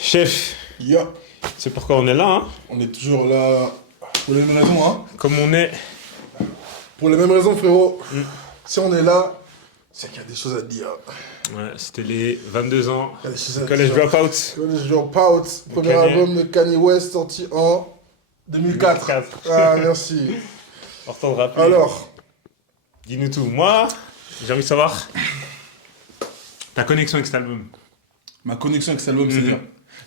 Chef, Ya, c'est pourquoi on est là, hein? on est toujours là pour les mêmes raisons, hein. Comme on est. Pour les mêmes raisons, frérot. Mm. Si on est là, c'est qu'il y a des choses à dire. Ouais, c'était les 22 ans. Il y a des choses à College dire. Dropout. College Dropout, premier Kanye. album de Kanye West sorti en 2004. 2004. Ah, merci. Important de rappeler. Alors, Dis-nous tout. Moi, j'ai envie de savoir ta connexion avec cet album. ma connexion avec cet album, Mhm. c'est-à-dire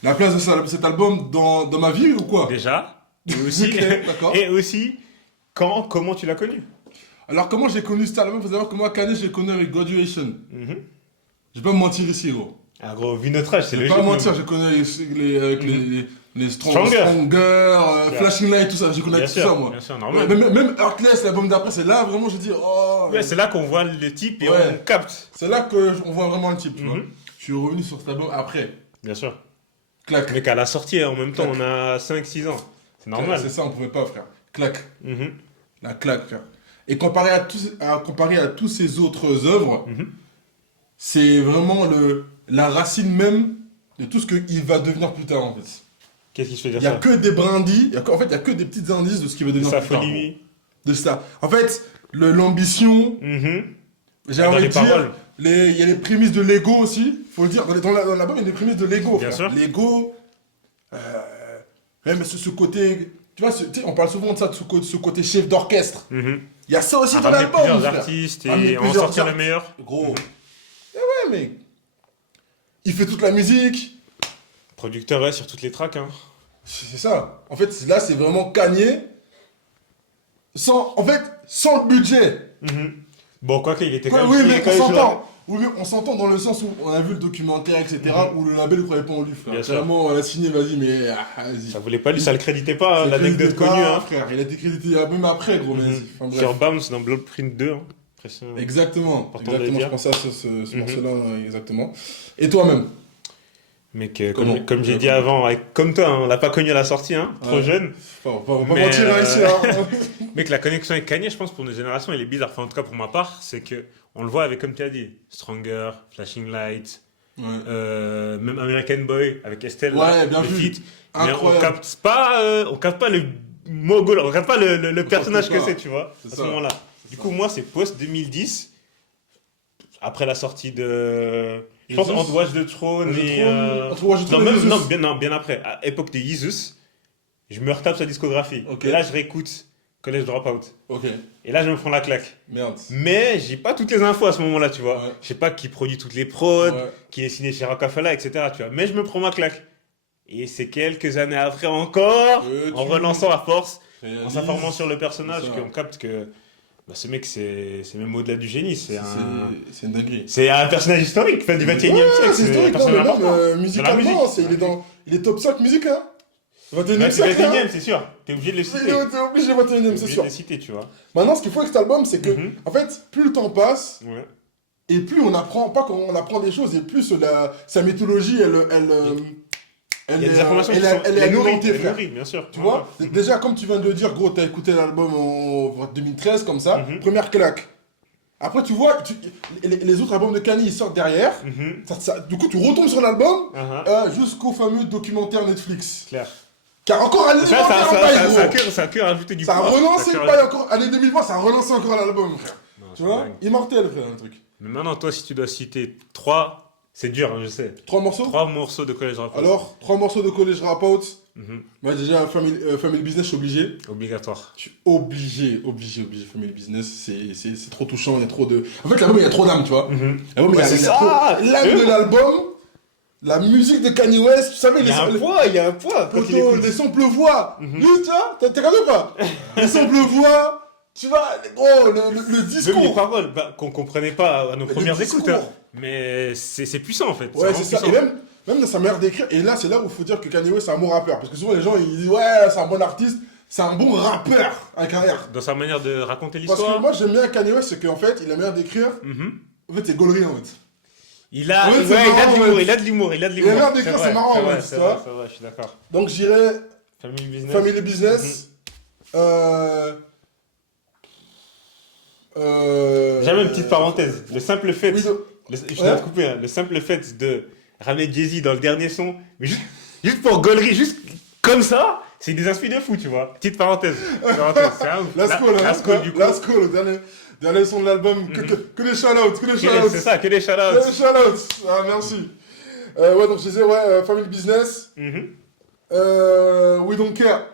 la place de cet album dans ma vie ou quoi? Déjà. Et aussi, Ok, d'accord. et aussi comment tu l'as connu? Alors, comment j'ai connu cet album? Faut savoir que moi, Kanye, je l'ai connu avec Graduation. Mhm. Je vais pas me mentir ici, gros. Ah, gros, vu notre âge, c'est Je vais logique. pas mentir, même. je connais avec les Stronger. Stronger, Flashing Light, tout ça, je connais Bien tout sûr, ça, moi. bien sûr, normal. Même Heartless, l'album d'après, c'est là vraiment je dis, oh. Ouais, c'est là qu'on voit le type et Ouais. on capte. C'est là qu'on voit vraiment le type, tu vois. Mhm. Je suis revenu sur cet album après. Bien sûr. Clac. Mais qu'à la sortie, en même temps, Clac. on a 5-6 ans. C'est normal. C'est ça, on pouvait pas, frère. Clac. Mhm. La claque, frère. Et comparé à tous ces autres œuvres, Mhm. c'est vraiment la racine même de tout ce qu'il va devenir plus tard, en fait. Qu'est-ce qui se fait dire Il y a ça? que des brindilles, en fait, il y a que des petits indices de ce qu'il va devenir Sa plus tard. folie. De ça. En fait, l'ambition, Mhm. j'ai Dans envie les de dire, paroles. il y a les prémices de l'ego aussi, faut le dire. Dans l'album, il y a des prémices de l'ego. Bien frère. sûr. L'ego, même ce côté, tu vois, tu sais, on parle souvent de ça, de ce côté chef d'orchestre. Mhm. Il y a ça aussi À dans ramener l'album. plusieurs frère. artistes Ramener et en plusieurs sortir le artistes. meilleur. Gros. Et ouais, mais il fait toute la musique. Producteur, ouais, sur toutes les tracks. Hein. C'est ça. En fait, là, c'est vraiment Kanye. Sans le budget. Mhm. Bon, quoi qu'il était Quoi, quand oui, même. mais quand on même s'entend. Oui, mais on s'entend dans le sens où on a vu le documentaire, etc., où le label ne croyait pas en lui, frère. Bien sûr. Carrément, on a signé, vas-y, mais vas-y. Ça voulait pas lui, ça le créditait pas, hein, C'est l'anecdote crédité connue. pas, Hein. frère. Il a été crédité même après, gros, mais Mhm. vas-y. Enfin, bref. Sur Bounce dans Blueprint 2. Hein. Impressionnant. Exactement. Important de le Exactement, je dire. pensais à ce Mhm. morceau-là, exactement. Et toi-même? Mec, Comment comme j'ai dit avant, comme toi, hein, on l'a pas connu à la sortie, hein, trop Ouais. jeune. On va pas Mais, mentir hein, ici, hein. Mec, la connexion avec Kanye, je pense, pour nos générations, elle est bizarre. Enfin, en tout cas, pour ma part, c'est que on le voit avec, comme tu as dit, Stronger, Flashing Light, Ouais. même American Boy avec Estelle, Ouais, là, bien le vu. feat. Mais on Incroyable. capte pas le mogul, on capte pas le personnage que pas. c'est, tu vois, C'est à ce ça. moment-là. Du coup, moi, c'est post 2010, après la sortie de, je pense, Jesus. entre Watch the Throne et, Entre Watch the non, Throne et même, Jesus. non, bien après, à époque de Jesus, je me retape sa discographie. Ok. Et là, je réécoute College Dropout. Ok, Et là, je me prends la claque. merde. Mais j'ai pas toutes les infos à ce moment-là, tu vois. Ouais. Je sais pas qui produit toutes les prods, Ouais. qui est signé chez Rockefeller, etc. Tu vois. Mais je me prends ma claque. Et c'est quelques années après encore, en relançant à force, en s'informant sur le personnage, C'est ça. qu'on capte que bah, ce mec, c'est même au-delà du génie. C'est une dinguerie. C'est un personnage historique, enfin, du 21 e siècle. C'est C'est un historique, non, personnage mais important. même musicalement, musique. il est top 5 musique, hein. 21 Ouais, e c'est le siècle, 21 hein. e c'est sûr. T'es obligé de le citer. T'es obligé 21 e T'es c'est obligé sûr. de le citer, tu vois. Maintenant, ce qu'il faut avec cet album, c'est que, Mhm. en fait, plus le temps passe, Ouais. et plus on apprend, pas quand on apprend des choses, et plus sa mythologie, Il y a des informations elle qui sont est alimentée, elle est frère. nourrie, bien sûr. Tu Ouais, vois, ouais. déjà, comme tu viens de le dire, gros, t'as écouté l'album en 2013, comme ça, Mhm. première claque. Après, tu vois, les autres albums de Kanye, ils sortent derrière. Mhm. Du coup, tu retombes sur l'album Uh-huh. jusqu'au fameux documentaire Netflix. Clair. Qui a encore alimenté un bail, gros. Ça a que rajouté du Ça a poids. relancé Ça a le que bail encore. Année 2020, ça a relancé encore l'album, frère. Non, Tu c'est vois, dingue. immortel, frère, un truc. Mais maintenant, toi, si tu dois citer 3, c'est dur, hein, je sais. 3 morceaux 3 morceaux de College Dropout. Alors, 3 morceaux de College Dropout. Mhm. Moi, déjà, Family Business, je suis obligé. Obligatoire. Je suis obligé. Family Business, c'est trop touchant, il y a trop de... En fait, l'album, il y a trop d'âme, tu vois. L'album, Ouais, c'est ça. L'âme de l'album, la musique de Kanye West, tu savais, Il y a un poids quand il Poto, écoute. les samples voix. Lui, tu vois, t'as regardé ou pas? Les samples voix, tu vois, gros, le Même les discours. paroles bah, qu'on comprenait pas à nos Le premières discours. écoutes. Hein. Mais c'est puissant en fait. Ouais, vraiment c'est ça. puissant. Et même dans sa manière d'écrire, et là, c'est là où il faut dire que Kanye West, c'est un bon rappeur. Parce que souvent, les gens, ils disent, ouais, c'est un bon artiste, c'est un bon rappeur avec un R. Dans sa manière de raconter Parce l'histoire. que moi, j'aime bien Kanye West, c'est qu'en fait, il a manière d'écrire, Mhm. en fait, c'est gaulerie, en fait. Il a, Ouais, ouais, c'est marrant, il a de l'humour, il a de a l'humour. l'air d'écrire, c'est marrant, ouais, c'est tu vrai, vois. c'est vrai, je suis d'accord. Donc, je dirais Family Business. Family Business. J'avais une petite parenthèse. Le simple fait, Oui, je dois te couper, hein, le simple fait de ramener Jay-Z dans le dernier son, mais Juste pour gaulerie, juste comme ça, c'est des inspirations de fou, tu vois. Petite parenthèse. C'est un ouf. Lascaux, du coup. Lascaux, le dernier son de l'album. Que des shout-outs, que des shout-outs. C'est ça, que des Que shout-outs. des shout-outs. Ah, merci. Ouais, donc je disais, ouais, Family Business. We Don't Care.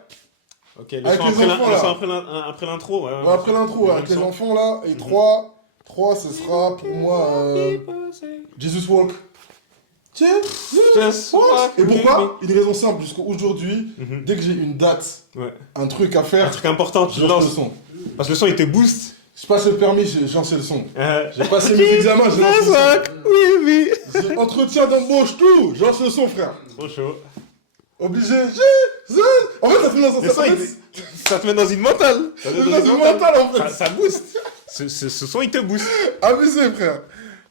Ok, le Avec son les enfants, après après l'intro. Ouais, Ouais, après l'intro, avec les enfants là. Et 3, ce sera pour moi Jesus Walk. Just walk Et pourquoi? with Une raison simple, jusqu'à aujourd'hui, Mhm. dès que j'ai une date, Ouais. un truc à Un faire, truc important, tu je lance le lances. son. Parce que le son, il te booste. Je passe le permis, j'ai lancé le son. J'ai passé mes examens, j'ai lancé Just le walk with me. son. J'ai entretien d'embauche, tout, je lance le son, frère. Trop chaud. Obligé, en fait, ça te met dans Le son, ça te met dans une mentale. Ça te met dans une mentale, en fait. Ça booste. Ce son, il te booste. Abusé, frère.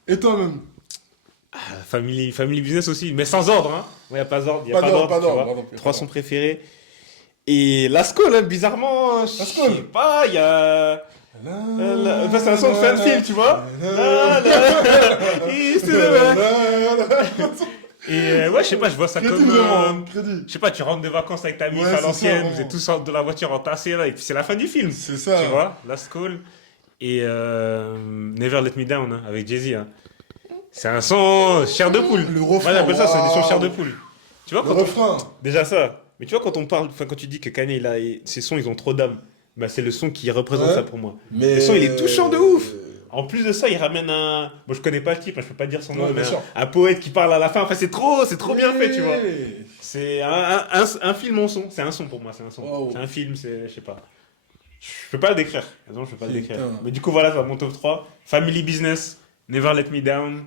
Et toi-même? Family business aussi, mais sans ordre. Hein. Il n'y a pas d'ordre. Pas d'ordre, tu vois. Trois sons préférés. Et Lascaux, là, bizarrement, je sais pas, il y a. Enfin, c'est un son de fin de film, tu vois. Et ouais, je sais pas, je vois ça Crédit, comme. vraiment, crédit. Je sais pas, tu rentres de vacances avec ta meuf Ouais, à c'est l'ancienne, ça, vous êtes tous de la voiture entassés là, et puis c'est la fin du film. C'est ça. Tu vois, Last Call et Never Let Me Down hein, avec Jay-Z. Hein. C'est un son chair de poule. Le refrain, Moi j'appelle ça, c'est des sons waouh. chair de poule. Tu vois, Le quand refrain. déjà ça. Mais tu vois, quand on parle, enfin quand tu dis que Kanye, ces sons, ils ont trop d'âme, bah c'est le son qui représente Ouais. ça pour moi. Mais Le son, il est touchant de ouf. En plus de ça, il ramène un. Bon, je connais pas le type, hein, je peux pas dire son nom, Ouais, mais bien sûr. un poète qui parle à la fin. Enfin, c'est trop bien fait, tu vois. C'est un film en son. C'est un son pour moi, c'est un son. Wow. C'est un film, c'est. Je sais pas. Je peux pas le décrire. Non, je peux pas le décrire. Putain. Mais du coup, voilà, ça va mon top 3. Family Business, Never Let Me Down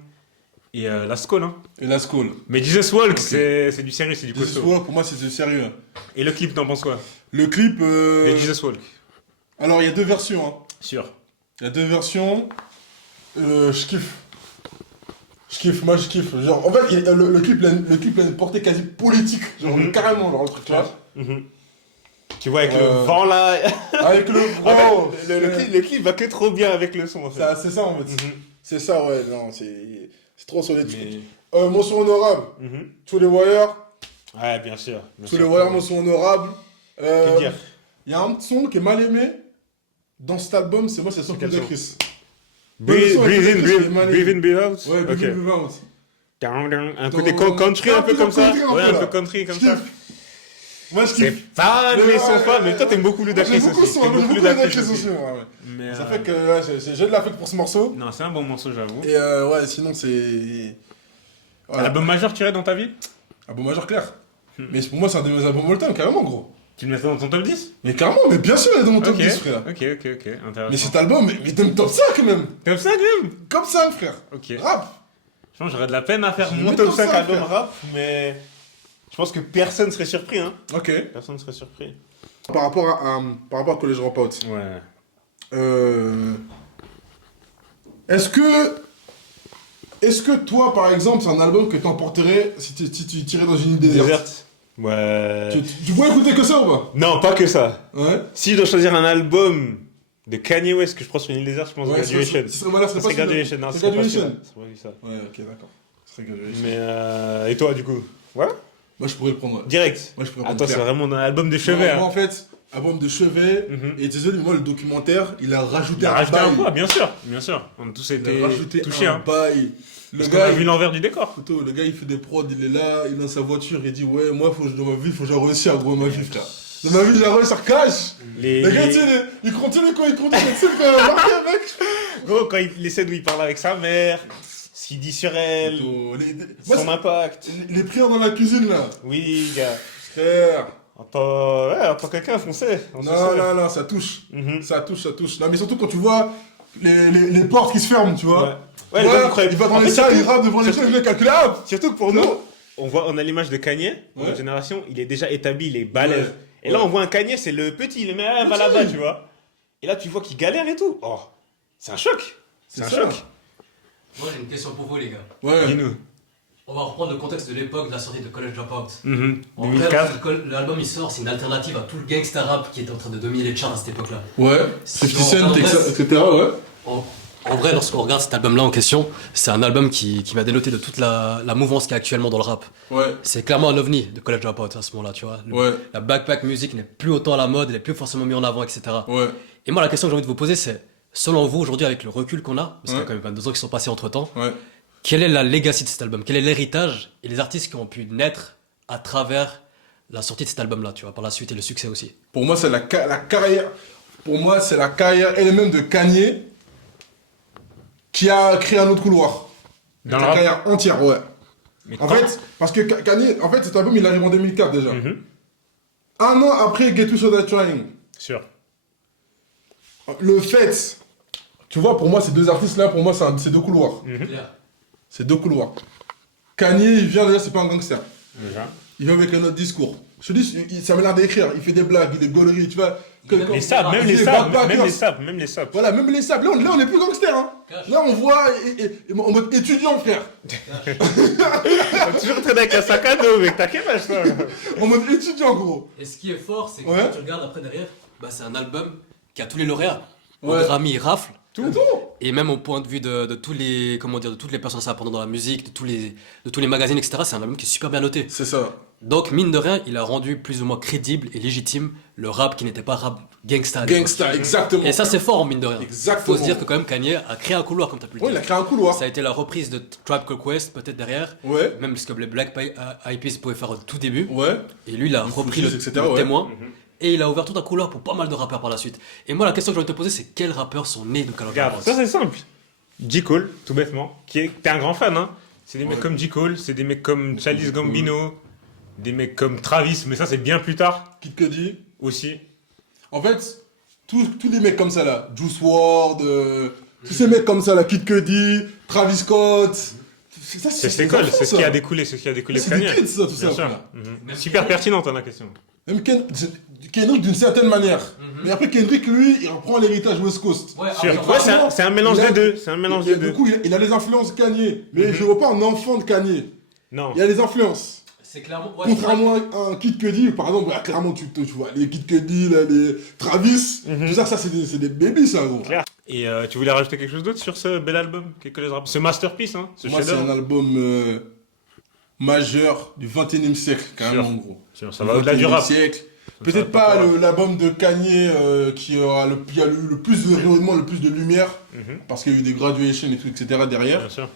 et Last Call. Hein. Et la Skull. Mais Jesus Walk, Ok. c'est du sérieux, c'est du Jesus costaud. Walk, pour moi, c'est du sérieux. Et le clip, t'en penses quoi Le clip. Et Jesus Walk. Alors, il y a deux versions. Hein. Sûr. Il y a deux versions. Je kiffe. Je kiffe, moi je kiffe. Genre, en fait, le clip a une portée quasi politique. Genre, Mhm. carrément, genre, le truc là. Mhm. Tu vois, avec le vent là. Avec le En fait, gros. le clip va que trop bien avec le son en fait. C'est ça, en fait. Mhm. C'est ça, ouais. Non, c'est trop solide. Mais- Mention honorable. Mhm. Tous les Warriors. Ouais, bien sûr. Tous les Warriors, mention honorable. Que dire Il y a un son qui est mal aimé dans cet album, c'est moi, c'est le son Quel de son Chris. Breathe son avec in, Chris, il est mal breathe aimé. in, breathe out. Ouais, Ok. Baby Move Out. Un côté country un peu comme ça. Ouais, un peu country comme ça. Moi, je C'est kiffe. pas Mais mes sons ouais, fans, mais toi t'aimes beaucoup Ludacris J'aime beaucoup aussi. son, T'aimes j'aime beaucoup beaucoup Ludacris Ludacris aussi. aussi. Ouais, ouais. Mais, Ça fait que ouais, j'ai de la fête pour ce morceau. Non, c'est un bon morceau, j'avoue. Et ouais, sinon c'est. Voilà. Album majeur tiré dans ta vie Album majeur clair. Mais pour moi, c'est un de mes albums all time, carrément, gros. Tu le mets ça dans ton top 10 Mais carrément, mais bien sûr, il est dans mon top Ok, 10, frère. ok, intéressant. Mais cet album, mais t'aimes top 5 même. Comme ça, quand même Comme ça, frère. Ok. Rap. Je pense que j'aurais de la peine à faire Je mon mets top top 5 5, album frère. rap, mais je pense que personne serait surpris, hein. Ok. Personne serait surpris. Par rapport à College Dropout. Ouais. Est-ce que toi, par exemple, c'est un album que t'emporterais si tu tirais dans une île déserte? Déserte. Ouais. Tu pourrais écouter que ça ou pas? Non, pas que ça. Ouais. Si je dois choisir un album de Kanye West que je prends sur une île déserte, je pense Ouais, Graduation. voilà, Ça c'est serait pas Graduation. Non, c'est c'est pas Graduation. celui-là. C'est pas lui, ça. Ouais, ok, d'accord. Ce serait Graduation. Mais et toi, du coup? Ouais. Moi, je pourrais le prendre. Ouais. Direct. Moi, je pourrais prendre. Attends, c'est clair. vraiment un album de Moi, chevet. moi, Hein. en fait, album de chevet. Mhm. Et désolé, mais moi, le documentaire, il a rajouté Il a rajouté un bail. poids, bien sûr. Bien sûr. On a tous Il été a rajouté touchés. un Hein. bail. Le Parce qu'on a gars, vu l'envers du décor. le gars, il fait des prods, il est là, il est dans sa voiture, il dit ouais, moi, dans ma vie, faut que j'ai réussi à gros ma vie, frère. Dans ma vie, j'ai réussi à cash. Les... Le gars, tu sais, il continue quand il continue, tu sais, quand il a marqué, mec. Gros, quand les scènes où il parle avec sa mère, ce qu'il dit sur elle, Moi, son impact. les prières dans la cuisine, là. Oui, gars. Frère. En tant quelqu'un foncé. Non, ça touche. Mhm. Ça touche. Non, mais surtout quand tu vois les portes qui se ferment, tu vois. Ouais, Ouais, il va dans les salles, il rappe devant les surtout- choses, il est calculable. Surtout que pour nous, on a l'image de Kanye, Ouais. notre génération, il est déjà établi, il est balèze. Ouais. Et là, on voit un Kanye, c'est le petit, le mec, va Petit. là-bas, tu vois. Et là, tu vois qu'il galère et tout. Oh, c'est un choc. C'est un ça. choc. Moi j'ai une question pour vous les gars. Ouais. Dis-nous. On va reprendre le contexte de l'époque de la sortie de College Dropout. Mhm. En 2004. vrai, l'album il sort, c'est une alternative à tout le gangsta rap qui était en train de dominer les charts à cette époque-là. Ouais. Si 50 on Cent, regarde en etc. Ouais. En, En vrai, lorsqu'on regarde cet album-là en question, c'est un album qui m'a dénoté de toute la mouvance qu'il y a actuellement dans le rap. Ouais. C'est clairement un ovni de College Dropout à ce moment-là, tu vois. Ouais. La backpack music n'est plus autant à la mode, elle n'est plus forcément mise en avant, etc. Ouais. Et moi, la question que j'ai envie de vous poser, c'est, selon vous, aujourd'hui, avec le recul qu'on a, parce qu'il y a quand même 22 ans qui sont passés entre-temps, Ouais. quelle est la legacy de cet album? Quel est l'héritage et les artistes qui ont pu naître à travers la sortie de cet album-là, tu vois, par la suite et le succès aussi? Pour moi, c'est la carrière. Pour moi, c'est la carrière elle-même de Kanye qui a créé un autre couloir. Dans la le rap. carrière entière, ouais. Mais En quand- fait, parce que Kanye, en fait, cet album, il arrive en 2004 déjà. Mhm. Un an après Get You So That Trying. Sûr. Le fait, tu vois, pour moi, ces deux artistes-là, pour moi, c'est deux couloirs. Clair. C'est deux couloirs. Kanye, il vient déjà, c'est pas un gangster. Déjà. Il vient avec un autre discours. Je te dis, ça m'a l'air d'écrire. Il fait des blagues, il est gaulerie, tu vois. Les Sables, même les Les sables, backpackers. même les sables, même les sables. Voilà, même les sables. Là, on est plus gangster, hein. Cache. Là, on voit en mode étudiant, frère. Faut toujours traîner avec un sac à dos, mec. T'as quel âge, toi? En mode étudiant, gros. Et ce qui est fort, c'est que Ouais. quand tu regardes après derrière, bah, c'est un album qui a tous les lauréats. Au Ouais. Grammy, il rafle. Tout. Et même au point de vue de tous les, comment dire, de toutes les personnes indépendantes dans la musique, de tous les magazines, etc., c'est un album qui est super bien noté. C'est ça. Donc, mine de rien, il a rendu plus ou moins crédible et légitime le rap qui n'était pas rap gangsta. à l'époque. Gangsta, exactement. Et ça, c'est fort, mine de rien. Exactement. Faut se dire que quand même Kanye a créé un couloir, comme tu as pu le Ouais, il a dire. créé un couloir. Ça a été la reprise de Tribe Called Quest, peut-être derrière. Ouais. Même ce que les Black Eyed Peas pouvaient faire au tout début. Ouais. Et lui, il a repris le, Fugees, etc., le ouais. témoin. Et il a ouvert tout un couloir pour pas mal de rappeurs par la suite. Et moi, la question que je voulais te poser, c'est quels rappeurs sont nés de College Regarde, Dropout? ça c'est simple. J. Cole, tout bêtement, t'es un grand fan, hein. C'est des mecs Ouais. comme J. Cole, c'est des mecs comme Childish Gambino, des mecs comme Travis, mais ça c'est bien plus tard Kid Cudi. aussi. En fait, tous les mecs comme ça là, Juice WRLD, tous ces mecs comme ça là, Kid Cudi, Travis Scott. Ça, C'est des Cole, enfants, c'est ce ça. qui a découlé, c'est ce qui a découlé de C'est des Kanye. kids, ça, tout ça, Bien sûr. frère. Mhm. Super pertinente hein, la question. Même Kendrick d'une certaine manière. Mais après Kendrick, lui, il reprend l'héritage West Coast. Ouais, Sûr. alors, Ouais, c'est un mélange Il a- des deux. C'est un mélange des Du deux. coup, il a les influences Kanye. Mais je vois pas un enfant de Kanye. Non. Il y a les influences. c'est clairement. Ouais, Contrairement à un Kid Cudi, par exemple, bah, clairement, tu vois, les Kid Cudi, là, les Travis, tout ça, c'est des babies, ça, gros. Clair. Et tu voulais rajouter quelque chose d'autre sur ce bel album ce masterpiece, hein, ce Moi, c'est chef-d'œuvre. un album majeur du 21e siècle, quand même, Sûr. en gros. Sûr, ça va au-delà du rap. siècle. Ça va Peut-être pas pas pour l'album de Kanye qui a eu le plus de rayonnement, le plus de lumière, Mhm. parce qu'il y a eu des graduations et tout, etc. derrière. Bien sûr.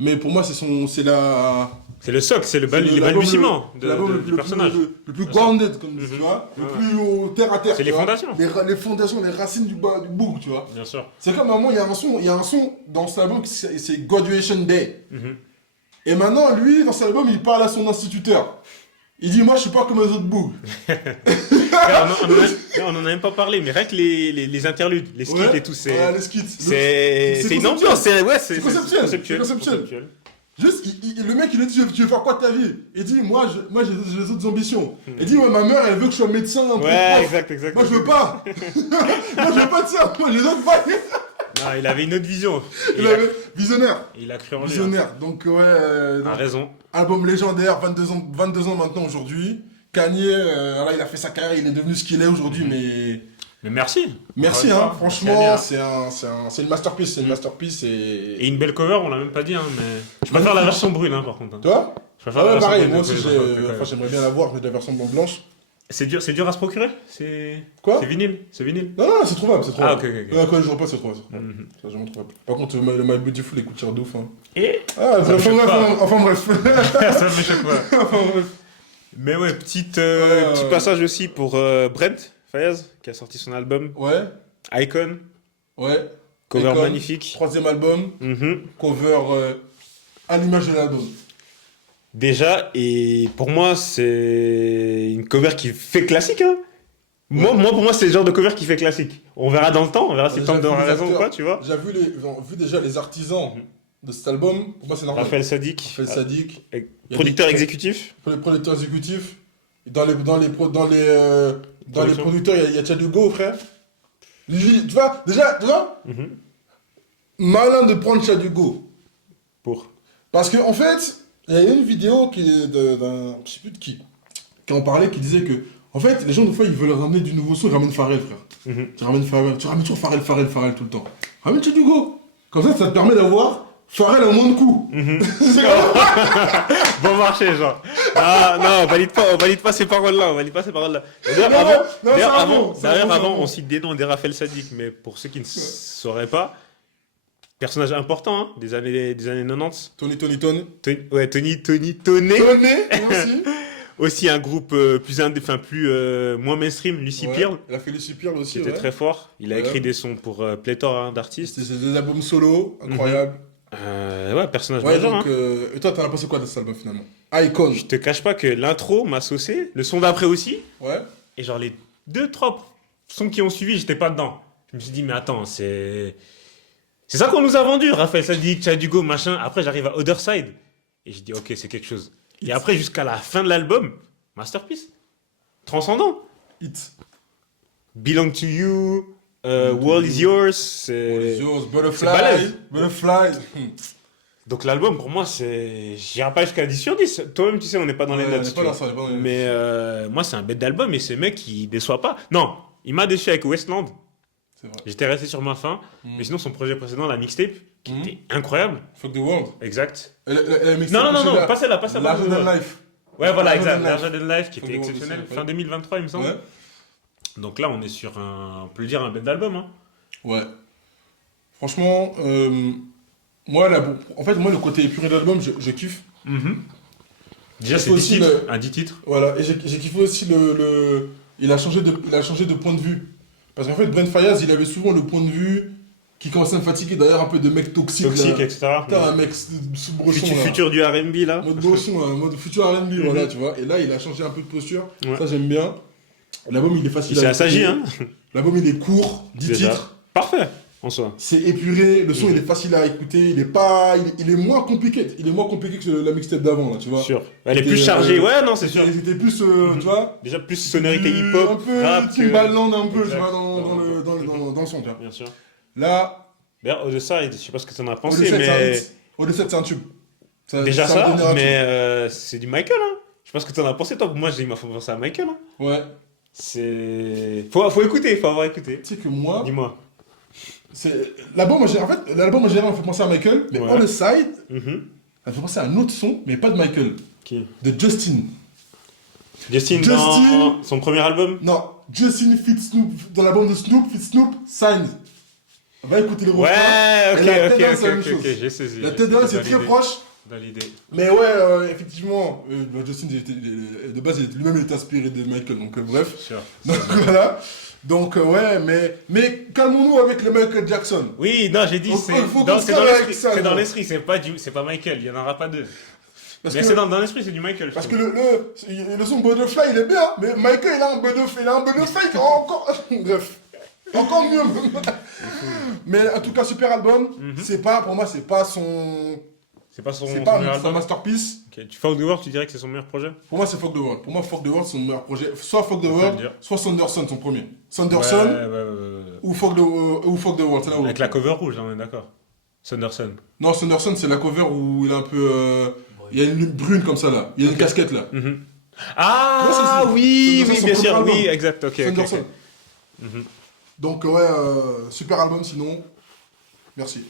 Mais pour moi, c'est la. C'est le socle, c'est les l'album balbutiements l'album du personnage. le plus Bien sûr. grounded, comme tu Mhm. vois, le Ouais. plus au terre à terre. C'est tu les vois. fondations. Les fondations, les racines du bout, tu vois. Bien sûr. C'est comme à un moment, il y a un son dans cet album, c'est Graduation Day. Mhm. Et maintenant, lui, dans cet album, il parle à son instituteur. Il dit, moi, je suis pas comme les autres bougs. On en a même pas parlé, mais rien que les interludes, les skits et tout, Ouais, c'est les skits. c'est une ambiance, c'est conceptuel, conceptuel. c'est conceptuel. Juste, le mec, il lui dit, tu veux faire quoi de ta vie? Il dit, moi, j'ai des autres ambitions. Il dit, ouais, ma mère, elle veut que je sois médecin, un peu Ouais, prof. exact. Moi, je veux pas. Moi, je veux pas de ça. Moi, j'ai d'autres bails. Non, il avait une autre vision. Il avait visionnaire. Il a cru en lui. hein. Visionnaire. Donc, ouais. A donc, raison. album légendaire, 22 ans maintenant aujourd'hui. Kanye, là, il a fait sa carrière, il est devenu ce qu'il est aujourd'hui, mais. Mais merci. Merci, Encore une hein. fois. Franchement, Merci c'est une masterpiece. C'est une masterpiece Et et. une belle cover, on l'a même pas dit, hein, mais. Je préfère la version brune, hein, par contre. hein. Toi? Je préfère Ah la ouais, version pareil, brune moi de aussi, College Dropout. j'aimerais bien la voir, mais de la version blanche. C'est dur à se procurer. C'est Quoi? C'est vinyle. Non, non, c'est trouvable, c'est trouvable. Ah, ok. Quand je vois pas, c'est trouvable. Mhm. C'est vraiment trouvable. Par contre, le My Beautiful, il coûte cher de ouf. Hein. Et Ah, Ça me choque pas. enfin bref. ça me choque pas. Enfin bref. Mais ouais, petit passage aussi pour Brent Fayez, qui a sorti son album Ouais, Icon. ouais. Cover Icon, magnifique. Troisième album, Mhm. cover à l'image de l'album. Déjà, et pour moi, c'est une cover qui fait classique. Hein. Moi, pour moi, c'est le genre de cover qui fait classique. On verra dans le temps, on verra si J'ai Tom vu donne les raison ou acteurs. pas, tu vois. J'ai vu déjà les artisans de cet album. Pour moi, c'est normal. Raphaël Sadik, Raphaël Sadik, producteur exécutif. pour les producteurs exécutifs. Dans les producteurs, il y a Chad Hugo, frère. Tu vois, déjà, Mhm. malin de prendre Chad Hugo. Pour. Parce qu'en fait, il y a une vidéo d'un, je sais plus de qui en parlait, qui disait que, en fait, les gens, des fois, ils veulent ramener du nouveau son, ils ramènent Pharrell, frère. Mhm. Tu ramènes toujours Pharrell tout le temps. Ramène Chad Hugo. Comme ça te permet d'avoir Pharrell à moins de coups. C'est comme- Bon marché, genre. Ah, non, on valide pas ces paroles-là, on valide pas ces paroles-là. D'ailleurs, Non, avant, non, c'est d'ailleurs, un avant, bon, c'est d'ailleurs, un bon, avant, c'est un bon. on cite des noms des Raphaël Sadik, mais pour ceux qui ne sauraient pas, personnage important, hein, des années 90. Tony, Tony, Toné. Tony, merci. Aussi un groupe moins mainstream, Lucy Ouais, Pearl, il a fait Lucy Pearl aussi, qui était ouais. très fort. Il a Ouais. écrit des sons pour pléthore hein, d'artistes. C'est des albums solo, incroyables. Ouais, personnage Ouais, majeur. donc, Hein. et toi, t'en as pensé quoi de cet album finalement? Icon. Je te cache pas que l'intro m'a saucé, le son d'après aussi, Ouais. et genre les 2-3 sons qui ont suivi, j'étais pas dedans. Je me suis dit, mais attends, c'est ça qu'on nous a vendu, Raphaël Sadik, Tchad Hugo, machin. Après, j'arrive à Other Side, et je dis, ok, c'est quelque chose. Et après, jusqu'à la fin de l'album, masterpiece. Transcendant. Hit. Belong to You, Belong to World You. is Yours. Yours, C'est Butterfly. balèze. Butterfly. Donc l'album, pour moi, c'est. J'irai pas jusqu'à 10 sur 10. Toi-même, tu sais, on n'est pas dans les Ouais, notes. on est tu pas vois. dans ça, on est pas dans les notes. Mais moi, c'est un bête d'album et ce mec, il déçoit pas. Non, il m'a déçu avec Westland. C'est vrai. J'étais resté sur ma faim. Mais sinon, son projet précédent, la mixtape, qui Mhm. était incroyable. Fuck the world. Exact. Elle a mixé Non, aussi non, la- pas celle-là, pas celle-là. Larger Than Life. Ouais, voilà, Larger exact. Than Life. Larger Than Life, qui Fuck était the world exceptionnel. aussi, Fin ouais. 2023, il me semble. Ouais. Donc là, on est sur un. On peut le dire, un bête d'album. Hein. Ouais. Franchement, moi, en fait, moi, le côté épuré de l'album, je kiffe. Déjà, Parce c'est que 10 aussi, titres. Un 10 titres. Voilà, et j'ai kiffé aussi il a changé de point de vue. Parce qu'en fait, Brent Faiyaz, il avait souvent le point de vue qui commençait à me fatiguer d'ailleurs un peu de mec toxique. Toxique, là. etc. Putain, un mec sous brochon là. Futur du RB, là. Mode brochon, là, mode futur R&B, voilà, tu vois. Et là, il a changé un peu de posture. Ouais. Ça, j'aime bien. L'album, il est facile Il s'est à assagi, écouter. hein. L'album, il est court, 10 Déjà. titres. Parfait, en soi. C'est épuré, le son il est facile à écouter, il est moins compliqué. Il est moins compliqué que la mixtape d'avant, là, tu vois. Sûr. Elle est C'était, plus chargée. Ouais, non, c'est sûr. C'était plus, tu vois. Déjà plus sonorité un hip-hop, peu rap. Timbaland un peu, tu Exact. vois, dans le son, tu vois. Bien sûr. Là, D'ailleurs, Otherside, je sais pas ce que t'en as pensé, Odyssey, mais. c'est un tube. Déjà ça a ça, donné un tube. mais c'est du Michael, hein. Je sais pas ce que t'en as pensé, toi. Moi, il m'a fait penser à Michael, hein. Ouais. C'est. Faut écouter, faut avoir écouté. Tu sais que moi, Dis-moi. l'album en général me fait penser à Michael, mais Ouais. On the Side, Mhm. ça me fait penser à un autre son, mais pas de Michael, Qui de Justin. Justin, Justin. dans son premier album. Non, Justin fit Snoop, dans l'album de Snoop, fit Snoop, Signs. Va écouter le refrain. Ouais, ok, Et la ok, tête d'Anne, c'est la ok, même ok, chose. ok, j'ai saisi. La tête d'Anne, c'est très proche. Dans l'idée. Mais ouais, effectivement, Justin, de base, lui-même, il est inspiré de Michael, donc bref. Sûr. Donc voilà. Donc ouais, mais calmons-nous avec le Michael Jackson. Oui, non, j'ai dit, Donc, c'est il faut dans, qu'on c'est se dans calme l'esprit, avec ça, c'est dans gros. l'esprit, c'est pas Michael, il y en aura pas deux. Parce Mais que, c'est dans l'esprit, c'est du Michael. je parce que trouve. le son Butterfly, il est bien, mais Michael, il a un Butterfly qui est encore... Bref, encore mieux. Mais en tout cas, super album. C'est pas, pour moi, c'est pas son... C'est pas son C'est son pas meilleur son album. masterpiece. Ok, tu Fuck the World, tu dirais que c'est son meilleur projet? Pour moi, c'est Fuck the World. Pour moi, Fuck the World, c'est son meilleur projet. Soit Fuck the On peut World, le dire. soit Sanderson, son premier. Sanderson Ouais. ou Fuck the World, c'est là où... Avec la cover rouge, on est d'accord. Sanderson. Non, Sanderson, c'est la cover où il a un peu... Il y a une brune comme ça, là. Il y a une casquette, là. Ah Ouais, c'est- oui, Sanderson, oui, son bien premier sûr, album. oui, exact, ok. Sanderson. Ok. Donc, ouais, super album, sinon. Merci.